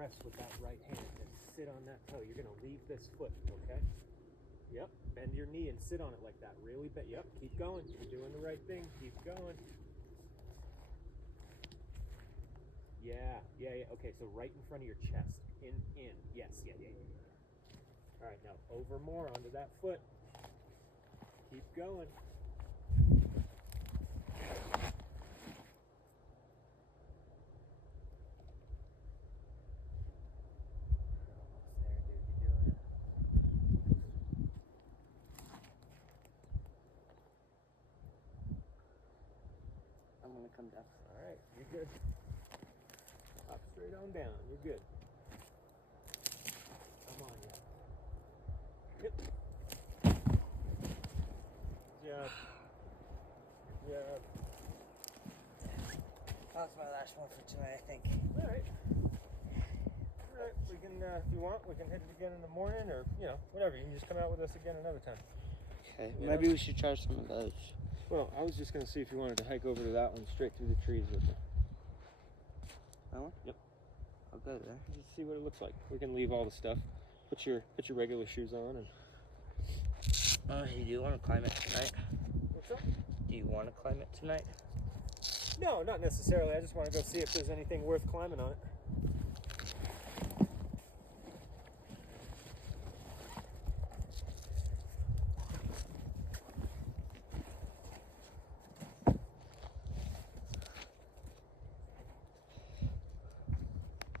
press with that right hand and sit on that toe. You're gonna leave this foot, okay? Yep, bend your knee and sit on it like that. Really bend, yep, keep going. You're doing the right thing, keep going. Yeah, okay, so right in front of your chest. In, yes, yeah. All right, now over more onto that foot. Keep going. I'm gonna come down. All right, you're good. Hop straight on down. You're good. Come on, yeah. Yep. Good job. Good job. That was my last one for tonight, I think. All right. All right. We can, if you want, we can hit it again in the morning, or whatever. You can just come out with us again another time. Okay. Maybe we should try some of those. Well, I was just gonna see if you wanted to hike over to that one straight through the trees with me. That one? Yep. I'll go there. Just see what it looks like. We can leave all the stuff. Put your regular shoes on and. Hey, do you want to climb it tonight? What's up? Do you want to climb it tonight? No, not necessarily. I just want to go see if there's anything worth climbing on it.